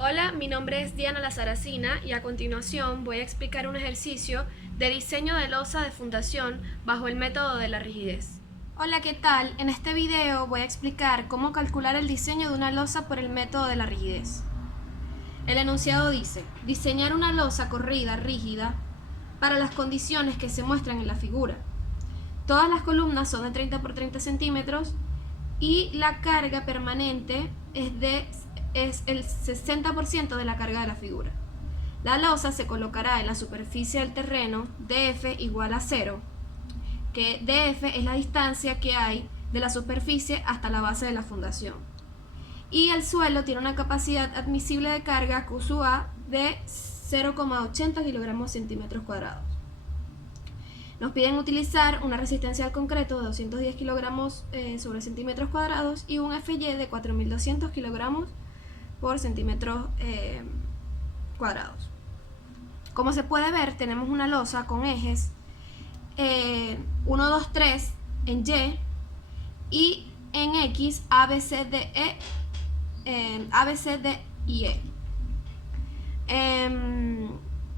Hola, mi nombre es Diana Lazaracina y a continuación voy a explicar un ejercicio de diseño de losa de fundación bajo el método de la rigidez. Hola, ¿qué tal? En este video voy a explicar cómo calcular el diseño de una losa por el método de la rigidez. El enunciado dice: diseñar una losa corrida rígida para las condiciones que se muestran en la figura. Todas las columnas son de 30 por 30 centímetros y la carga permanente es el 60% de la carga de la figura. La losa se colocará en la superficie del terreno df igual a 0, que df es la distancia que hay de la superficie hasta la base de la fundación. Y el suelo tiene una capacidad admisible de carga Q sub A de 0,80 kilogramos centímetros cuadrados. Nos piden utilizar una resistencia al concreto de 210 kilogramos sobre centímetros cuadrados y un FY de 4200 kilogramos por centímetros cuadrados. Como se puede ver, tenemos una losa con ejes 1, 2, 3 en Y y en X, A, B, C, D, E, A, B, C, D y E.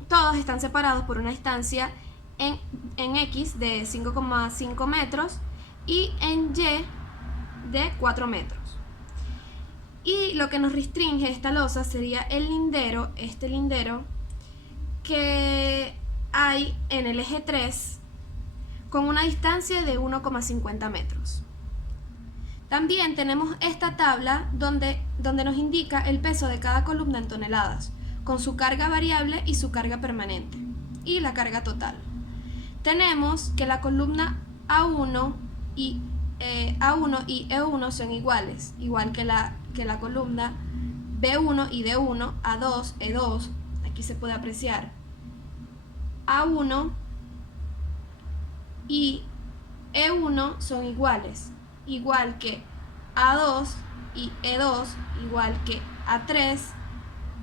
Todos están separados por una distancia en X de 5,5 metros y en Y de 4 metros. Y lo que nos restringe esta losa sería el lindero, este lindero que hay en el eje 3 con una distancia de 1,50 metros. También tenemos esta tabla donde nos indica el peso de cada columna en toneladas, con su carga variable y su carga permanente, y la carga total. Tenemos que la columna A1 y E1 son iguales, igual que la columna B1 y D1, A2, E2, aquí se puede apreciar. A1 y E1 son iguales, igual que A2 y E2, igual que A3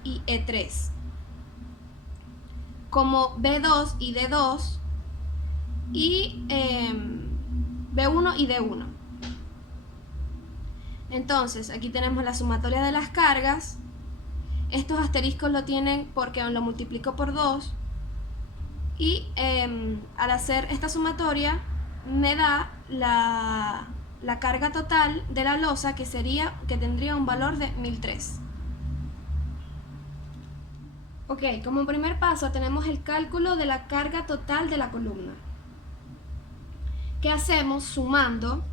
y E3. Como B2 y D2 y B1 y D1. Entonces, aquí tenemos la sumatoria de las cargas. Estos asteriscos lo tienen porque lo multiplico por 2 y al hacer esta sumatoria me da la carga total de la losa que tendría un valor de 1003. Ok, como primer paso tenemos el cálculo de la carga total de la columna. ¿Qué hacemos? Sumando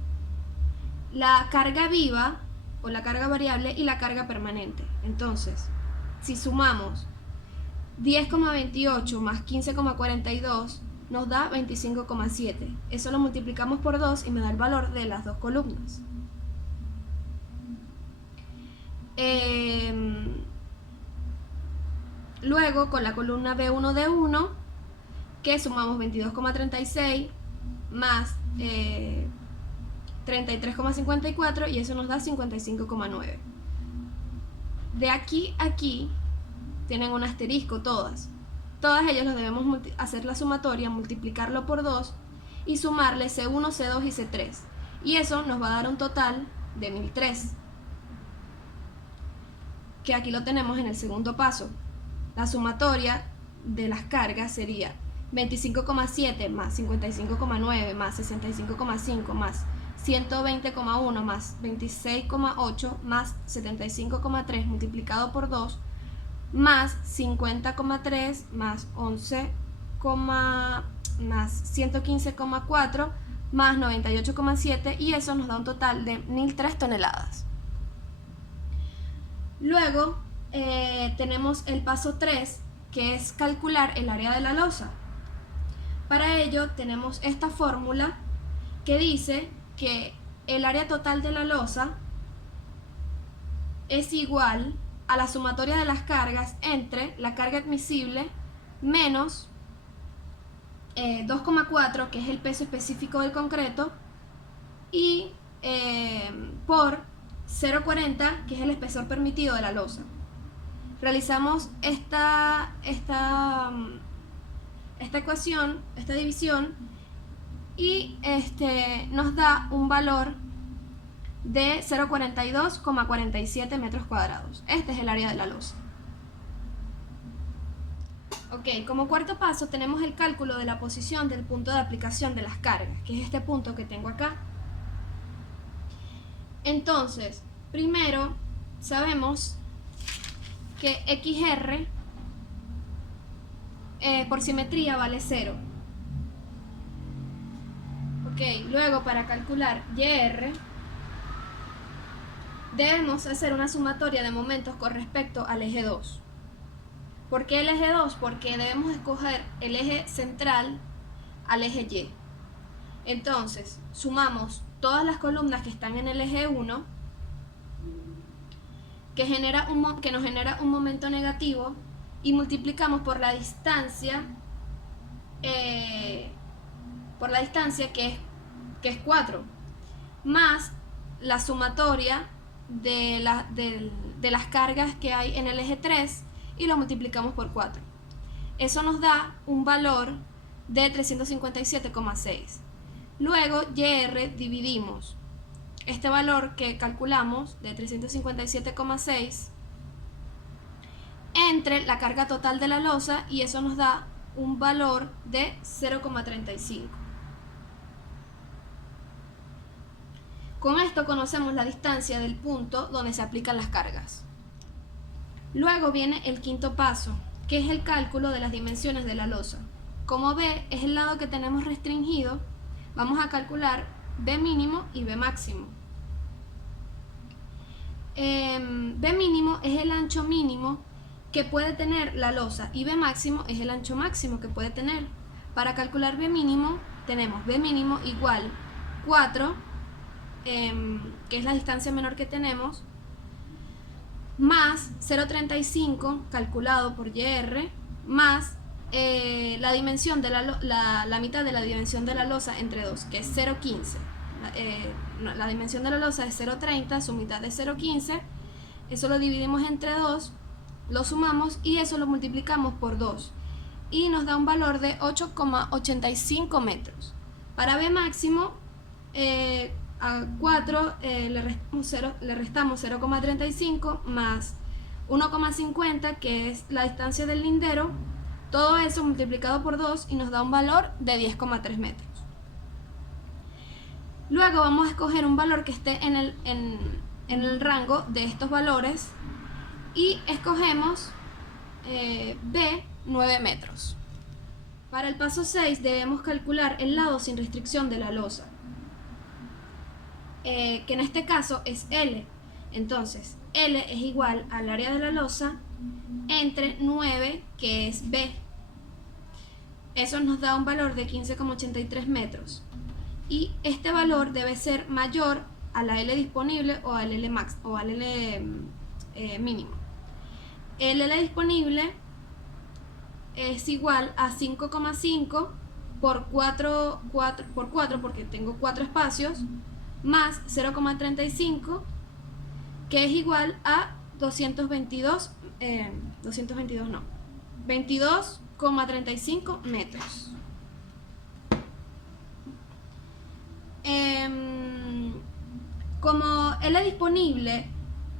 la carga viva o la carga variable y la carga permanente. Entonces, si sumamos 10,28 más 15,42 nos da 25,7. Eso lo multiplicamos por 2 y me da el valor de las dos columnas. Luego, con la columna B1D1, que sumamos 22,36 más 33,54 y eso nos da 55,9. De aquí a aquí tienen un asterisco todas. Todas ellas los debemos hacer la sumatoria, multiplicarlo por 2 y sumarle C1, C2 y C3. Y eso nos va a dar un total de 1003. Que aquí lo tenemos en el segundo paso. La sumatoria de las cargas sería 25,7 más 55,9 más 65,5 más 120,1 más 26,8 más 75,3 multiplicado por 2 más 50,3 más 11, más 115,4 más 98,7 y eso nos da un total de 1003 toneladas. Luego tenemos el paso 3, que es calcular el área de la losa. Para ello tenemos esta fórmula que dice que el área total de la losa es igual a la sumatoria de las cargas entre la carga admisible menos 2,4, que es el peso específico del concreto, y por 0,40, que es el espesor permitido de la losa. Realizamos esta ecuación, esta división, y nos da un valor de 0,42,47 metros cuadrados. Este es el área de la losa. Ok, como cuarto paso tenemos el cálculo de la posición del punto de aplicación de las cargas, que es este punto que tengo acá. Entonces, primero sabemos que XR por simetría vale 0. Ok, luego para calcular YR debemos hacer una sumatoria de momentos con respecto al eje 2. ¿Por qué el eje 2? Porque debemos escoger el eje central al eje Y. Entonces, sumamos todas las columnas que están en el eje 1, que nos genera un momento negativo, y multiplicamos por la distancia que es 4, más la sumatoria de las cargas que hay en el eje 3 y lo multiplicamos por 4. Eso nos da un valor de 357,6. Luego YR dividimos este valor que calculamos de 357,6 entre la carga total de la losa, y eso nos da un valor de 0,35. Con esto conocemos la distancia del punto donde se aplican las cargas. Luego viene el quinto paso, que es el cálculo de las dimensiones de la losa. Como B es el lado que tenemos restringido, vamos a calcular B mínimo y B máximo. B mínimo es el ancho mínimo que puede tener la losa y B máximo es el ancho máximo que puede tener. Para calcular B mínimo tenemos B mínimo igual 4, que es la distancia menor que tenemos, más 0,35 calculado por YR, más la dimensión de la mitad de la dimensión de la losa entre 2, que es 0,15. La dimensión de la losa es 0,30, su mitad es 0,15. Eso lo dividimos entre 2, lo sumamos y eso lo multiplicamos por 2 y nos da un valor de 8,85 metros. Para B máximo, a 4 le restamos 0,35 más 1,50, que es la distancia del lindero. Todo eso multiplicado por 2 y nos da un valor de 10,3 metros. Luego vamos a escoger un valor que esté en el rango de estos valores y escogemos B, 9 metros. Para el paso 6 debemos calcular el lado sin restricción de la losa, que en este caso es L. Entonces L es igual al área de la losa entre 9, que es B. Eso nos da un valor de 15,83 metros. Y este valor debe ser mayor a la L disponible o al L max o al L mínimo. El L disponible es igual a 5,5 por 4, porque tengo 4 espacios, más 0,35, que es igual a 22,35 metros. Como L disponible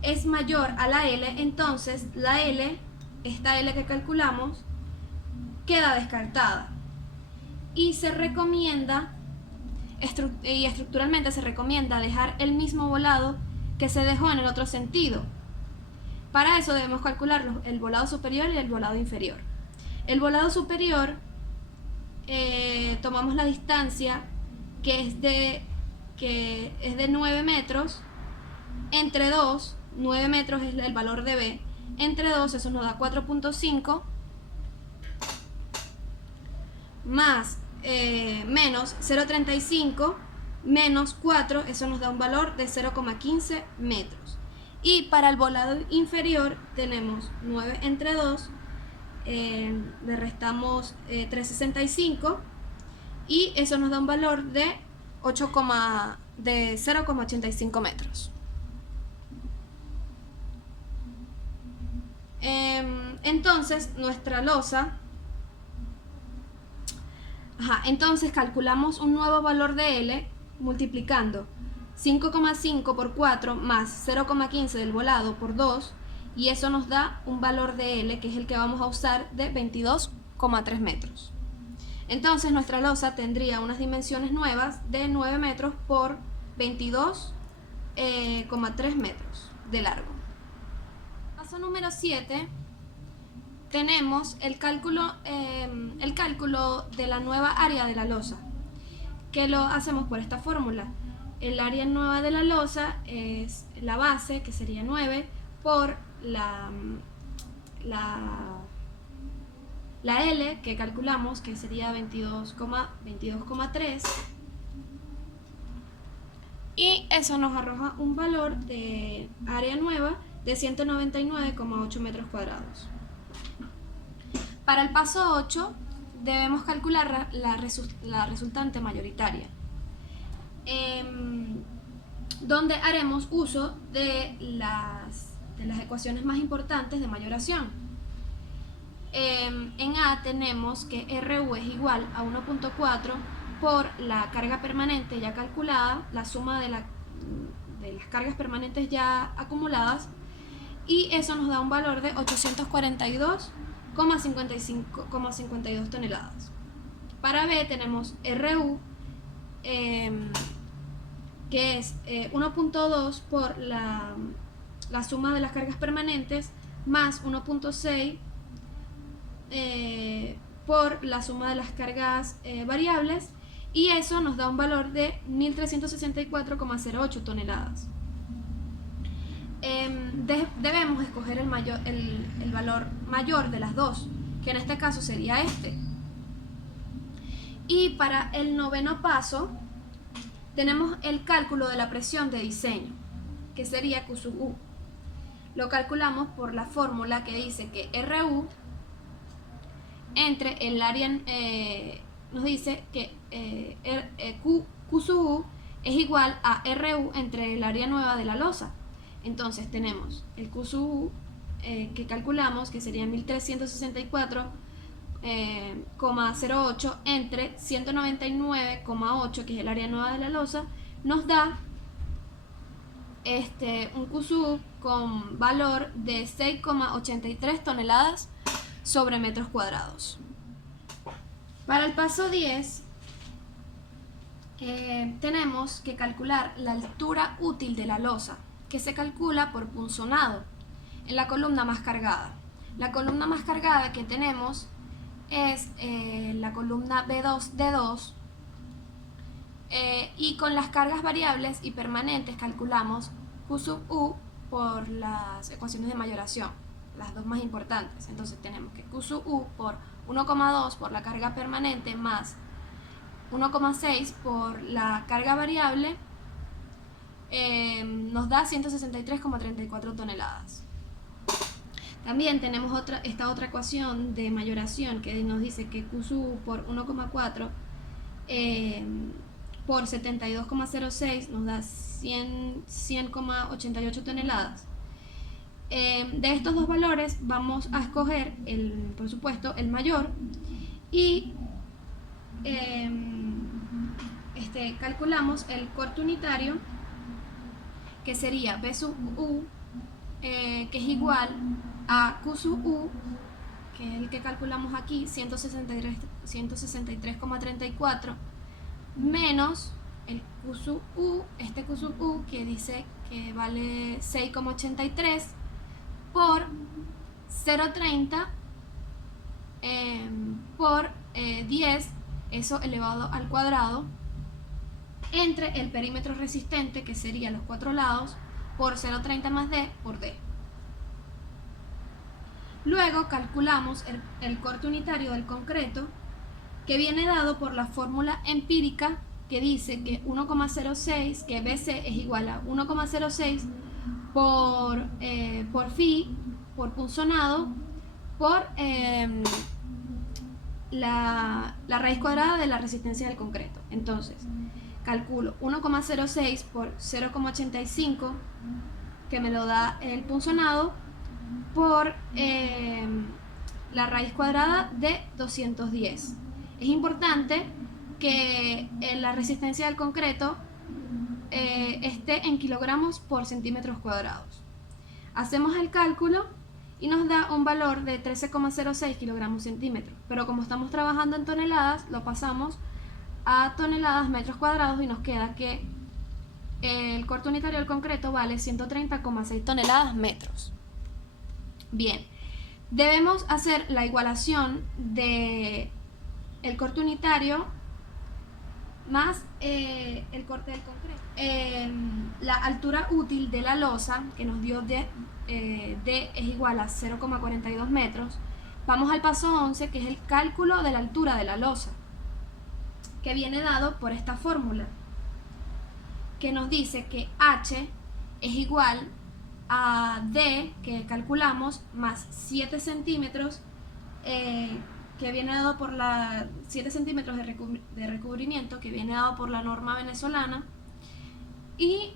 es mayor a la L, entonces la L, esta L que calculamos, queda descartada y se recomienda, estructuralmente se recomienda dejar el mismo volado que se dejó en el otro sentido. Para eso debemos calcular el volado superior y el volado inferior. El volado superior, tomamos la distancia que es de 9 metros entre 2, 9 metros es el valor de B, entre 2 eso nos da 4,5, más menos 0,35 menos 4, eso nos da un valor de 0,15 metros. Y para el volado inferior tenemos 9 entre 2, le restamos 3,65 y eso nos da un valor de 0,85 metros. Entonces nuestra losa, entonces calculamos un nuevo valor de L multiplicando 5,5 por 4 más 0,15 del volado por 2, y eso nos da un valor de L que es el que vamos a usar de 22 22,3 metros. Entonces nuestra losa tendría unas dimensiones nuevas de 9 metros por 22,3 metros de largo. Paso número 7, tenemos el cálculo de la nueva área de la losa, que lo hacemos por esta fórmula. El área nueva de la losa es la base, que sería 9, por la L, que calculamos, que sería 22,3, y eso nos arroja un valor de área nueva de 199,8 metros cuadrados. Para el paso 8 debemos calcular la resultante mayoritaria, donde haremos uso de las ecuaciones más importantes de mayoración. En A tenemos que RU es igual a 1.4 por la carga permanente ya calculada, la suma de las cargas permanentes ya acumuladas, y eso nos da un valor de 842,52 toneladas. Para B tenemos RU, que es 1.2 por la suma de las cargas permanentes más 1.6 por la suma de las cargas variables, y eso nos da un valor de 1364,08 toneladas. Debemos escoger el valor mayor de las dos, que en este caso sería este. Y para el noveno paso tenemos el cálculo de la presión de diseño, que sería Q sub U. Lo calculamos por la fórmula que dice que RU entre el área, nos dice que Q sub U es igual a RU entre el área nueva de la losa. Entonces tenemos el Q sub U que calculamos, que sería 1364,08 entre 199,8, que es el área nueva de la losa, nos da un Q sub U con valor de 6,83 toneladas sobre metros cuadrados. Para el paso 10 tenemos que calcular la altura útil de la losa, que se calcula por punzonado en la columna más cargada. La columna más cargada que tenemos es la columna B2D2, y con las cargas variables y permanentes calculamos Q sub U por las ecuaciones de mayoración, las dos más importantes. Entonces tenemos que Q sub U por 1,2 por la carga permanente más 1,6 por la carga variable, nos da 163,34 toneladas. También tenemos esta otra ecuación de mayoración que nos dice que Q sub U por 1,4 por 72,06 nos da 100,88 toneladas. De estos dos valores vamos a escoger, por supuesto, el mayor, y calculamos el corte unitario, que sería B sub U, que es igual a Q sub U, que es el que calculamos aquí, 163,34, menos el Q sub U, Q sub U, que dice que vale 6,83 por 0,30 por 10, eso elevado al cuadrado, entre el perímetro resistente, que sería los cuatro lados, por 0,30 más D por D. Luego calculamos el corte unitario del concreto, que viene dado por la fórmula empírica que dice que 1,06, que BC es igual a 1,06 por phi, por punzonado, por la raíz cuadrada de la resistencia del concreto. Entonces calculo 1,06 por 0,85, que me lo da el punzonado, por la raíz cuadrada de 210. Es importante que la resistencia del concreto esté en kilogramos por centímetros cuadrados. Hacemos el cálculo y nos da un valor de 13,06 kilogramos centímetros. Pero como estamos trabajando en toneladas, lo pasamos a toneladas metros cuadrados y nos queda que el corte unitario del concreto vale 130,6 toneladas metros. Bien, debemos hacer la igualación de el corte unitario más el corte del concreto. La altura útil de la losa, que nos dio D es igual a 0,42 metros. Vamos al paso 11, que es el cálculo de la altura de la losa, que viene dado por esta fórmula, que nos dice que H es igual a D, que calculamos, más 7 centímetros, que viene dado por la 7 centímetros de recubrimiento, que viene dado por la norma venezolana, y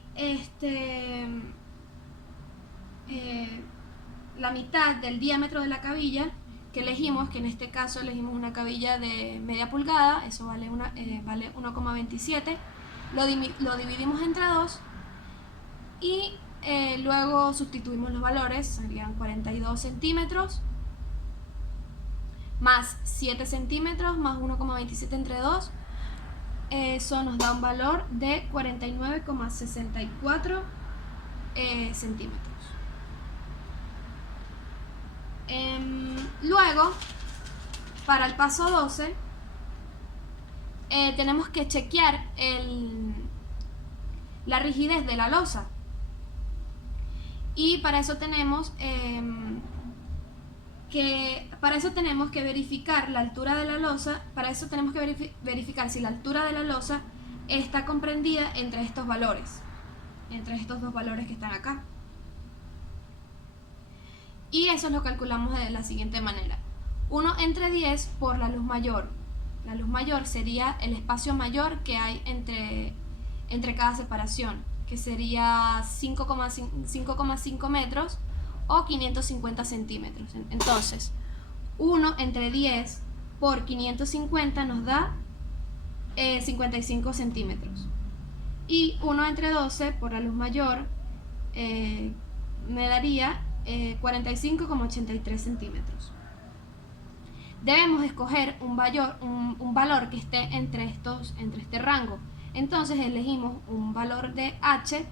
la mitad del diámetro de la cabilla que elegimos, que en este caso elegimos una cabilla de media pulgada, eso vale 1,27, lo dividimos entre 2 y luego sustituimos los valores, serían 42 centímetros más 7 centímetros más 1,27 entre 2, eso nos da un valor de 49,64 centímetros. Luego, para el paso 12, tenemos que chequear la rigidez de la losa, y para eso tenemos que verificar la altura de la losa. Para eso tenemos que verificar si la altura de la losa está comprendida entre estos valores, entre estos dos valores que están acá. Y eso lo calculamos de la siguiente manera: 1 entre 10 por la luz mayor. La luz mayor sería el espacio mayor que hay entre cada separación, que sería 5,5 metros o 550 centímetros. Entonces, 1 entre 10 por 550 nos da 55 centímetros. Y 1 entre 12 por la luz mayor me daría 45,83 centímetros. Debemos escoger un valor que esté entre este rango. Entonces elegimos un valor de H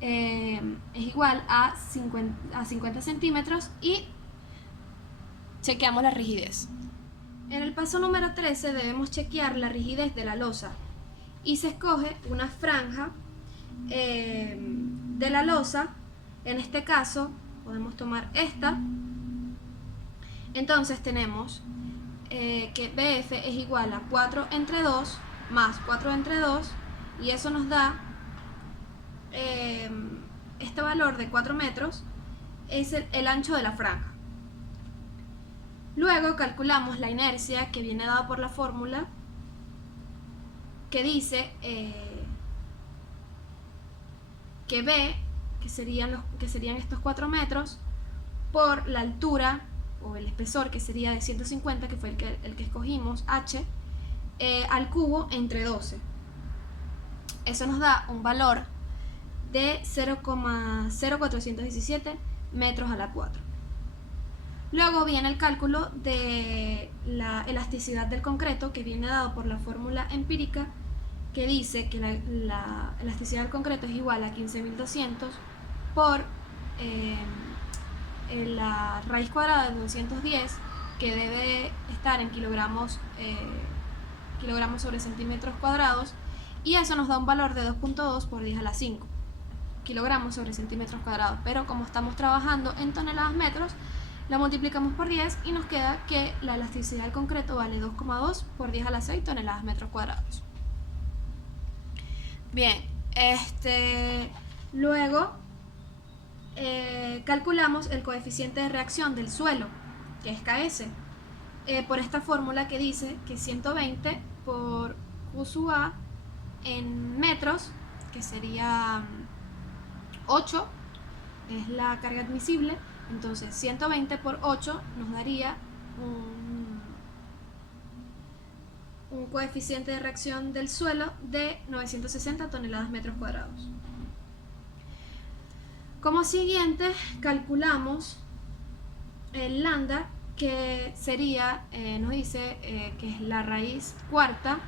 es igual a 50 centímetros y chequeamos la rigidez. En el paso número 13 debemos chequear la rigidez de la losa y se escoge una franja de la losa. En este caso podemos tomar esta. Entonces tenemos que BF es igual a 4 entre 2 más 4 entre 2, y eso nos da este valor de 4 metros, es el ancho de la franja. Luego calculamos la inercia, que viene dada por la fórmula, que dice que B, que serían estos 4 metros, por la altura o el espesor, que sería de 150, que fue el que escogimos, H, al cubo entre 12. Eso nos da un valor de 0,0417 metros a la 4. Luego viene el cálculo de la elasticidad del concreto, que viene dado por la fórmula empírica, que dice que la elasticidad del concreto es igual a 15.200 por la raíz cuadrada de 210, que debe estar en kilogramos sobre centímetros cuadrados, y eso nos da un valor de 2.2 por 10 a la 5 kilogramos sobre centímetros cuadrados. Pero como estamos trabajando en toneladas metros, la multiplicamos por 10 y nos queda que la elasticidad del concreto vale 2,2 por 10 a la 6 toneladas metros cuadrados. Bien, luego calculamos el coeficiente de reacción del suelo, que es KS, por esta fórmula que dice que 120 por Q sub A en metros, que sería 8, es la carga admisible. Entonces 120 por 8 nos daría un coeficiente de reacción del suelo de 960 toneladas metros cuadrados. Como siguiente calculamos el lambda, que sería, nos dice que es la raíz cuarta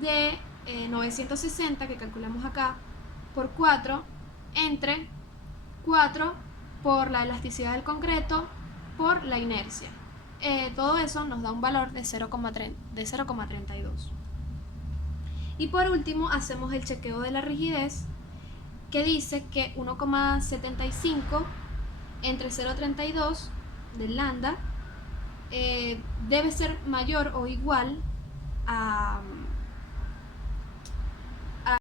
de 960, que calculamos acá, por 4, entre 4 por la elasticidad del concreto por la inercia. Todo eso nos da un valor de 0,32. Y por último hacemos el chequeo de la rigidez, que dice que 1,75 entre 0,32 del lambda debe ser mayor o igual a